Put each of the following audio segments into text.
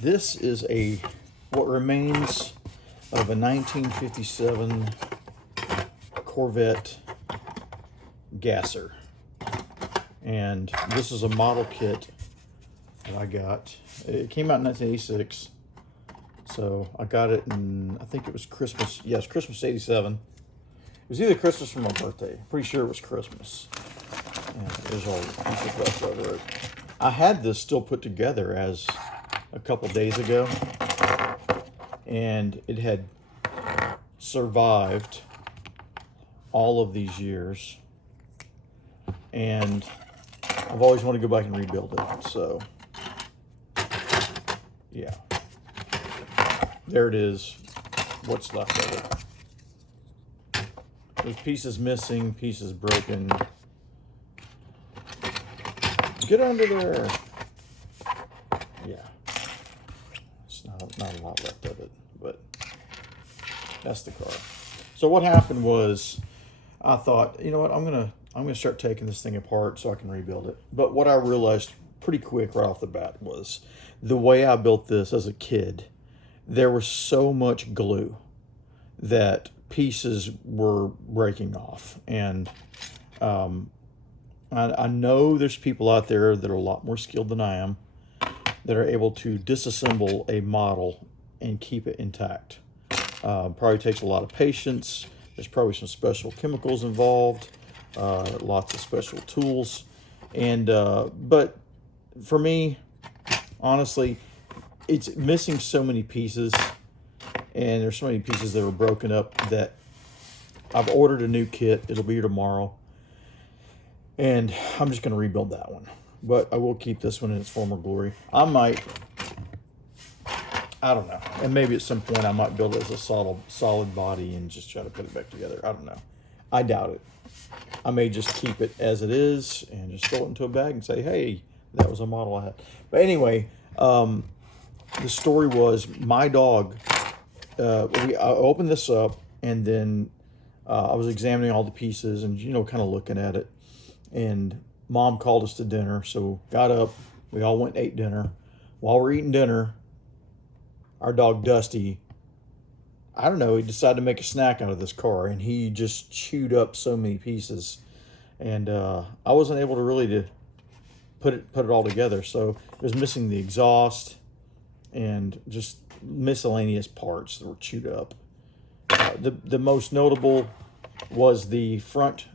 This is what remains of a 1957 Corvette Gasser. And this is a model kit that I got. It came out in 1986. So I got it in, I think it was Christmas. Yes, Christmas '87. It was either Christmas or my birthday. Pretty sure it was Christmas. And there's all the pieces left over it. I had this still put together as a couple days ago, and it had survived all of these years, and I've always wanted to go back and rebuild it. So yeah, there it is, what's left of it. There's pieces missing, pieces broken. Get under there. Yeah, it's not a lot left of it, but that's the car. So what happened was, I thought, you know what, I'm gonna start taking this thing apart so I can rebuild it. But what I realized pretty quick right off the bat was the way I built this as a kid, there was so much glue that pieces were breaking off. And I know there's people out there that are a lot more skilled than I am that are able to disassemble a model and keep it intact. Probably takes a lot of patience. There's probably some special chemicals involved, lots of special tools. And but for me, honestly, it's missing so many pieces, and there's so many pieces that are broken up that I've ordered a new kit. It'll be here tomorrow, and I'm just going to rebuild that one. But I will keep this one in its former glory. I don't know. And maybe at some point I might build it as a solid body and just try to put it back together. I don't know. I doubt it. I may just keep it as it is and just throw it into a bag and say, hey, that was a model I had. But anyway, the story was my dog, I opened this up, and then I was examining all the pieces and, kind of looking at it. And Mom called us to dinner, so got up. We all went and ate dinner. While we're eating dinner, our dog Dusty, I don't know, he decided to make a snack out of this car, and he just chewed up so many pieces. And I wasn't able to really put it all together. So it was missing the exhaust and just miscellaneous parts that were chewed up. The most notable was the front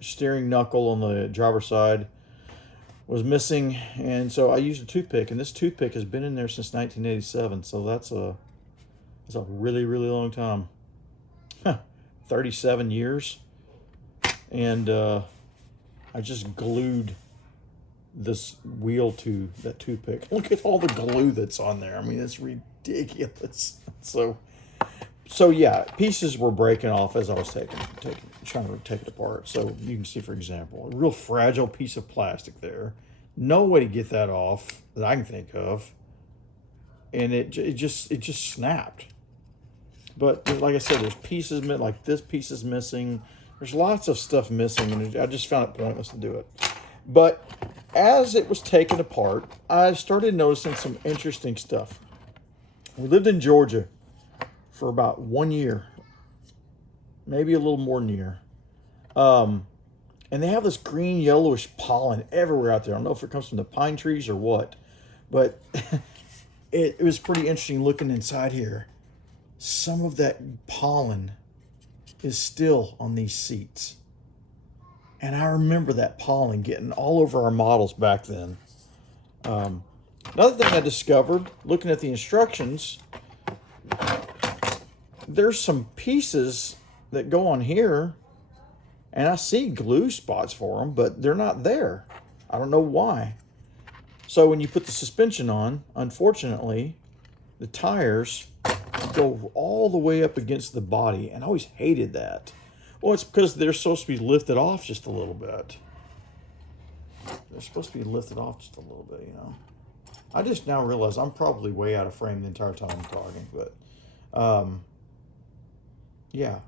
steering knuckle on the driver's side was missing, and so I used a toothpick, and this toothpick has been in there since 1987, so that's a really, really long time. 37 years. And I just glued this wheel to that toothpick. Look at all the glue that's on there. I mean, it's ridiculous. So yeah, pieces were breaking off as I was trying to take it apart. So you can see, for example, a real fragile piece of plastic there. No way to get that off that I can think of. And it just snapped. But like I said, there's pieces, like this piece is missing. There's lots of stuff missing, and I just found it pointless to do it. But as it was taken apart, I started noticing some interesting stuff. We lived in Georgia for about 1 year, maybe a little more than a year. And they have this green, yellowish pollen everywhere out there. I don't know if it comes from the pine trees or what, but it was pretty interesting looking inside here. Some of that pollen is still on these seats. And I remember that pollen getting all over our models back then. Another thing I discovered, looking at the instructions, there's some pieces that go on here, and I see glue spots for them, but they're not there. I don't know why. So when you put the suspension on, unfortunately, the tires go all the way up against the body, and I always hated that. Well, it's because they're supposed to be lifted off just a little bit. They're supposed to be lifted off just a little bit, I just now realize I'm probably way out of frame the entire time I'm talking, but yeah,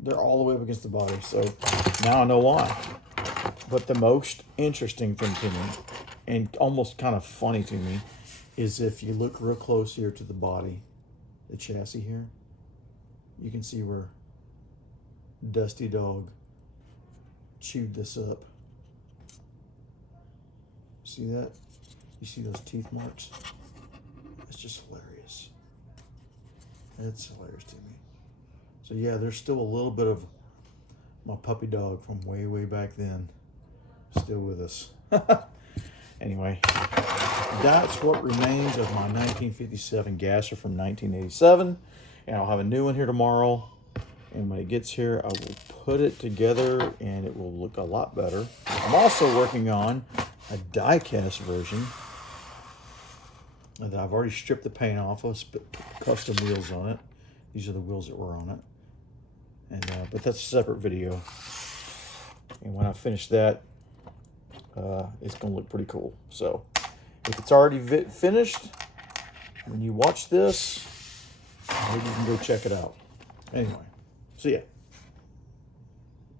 they're all the way up against the body. So now I know why. But the most interesting thing to me, and almost kind of funny to me, is if you look real close here to the body, the chassis here, you can see where Dusty Dog chewed this up. See that? You see those teeth marks? That's just hilarious. That's hilarious to me. So yeah, there's still a little bit of my puppy dog from way, way back then still with us. Anyway, that's what remains of my 1957 Gasser from 1987. And I'll have a new one here tomorrow. And when it gets here, I will put it together and it will look a lot better. I'm also working on a die-cast version that I've already stripped the paint off of, put custom wheels on it. These are the wheels that were on it. And but that's a separate video. And when I finish that, it's going to look pretty cool. So if it's already finished, when you watch this, maybe you can go check it out. Anyway, see ya.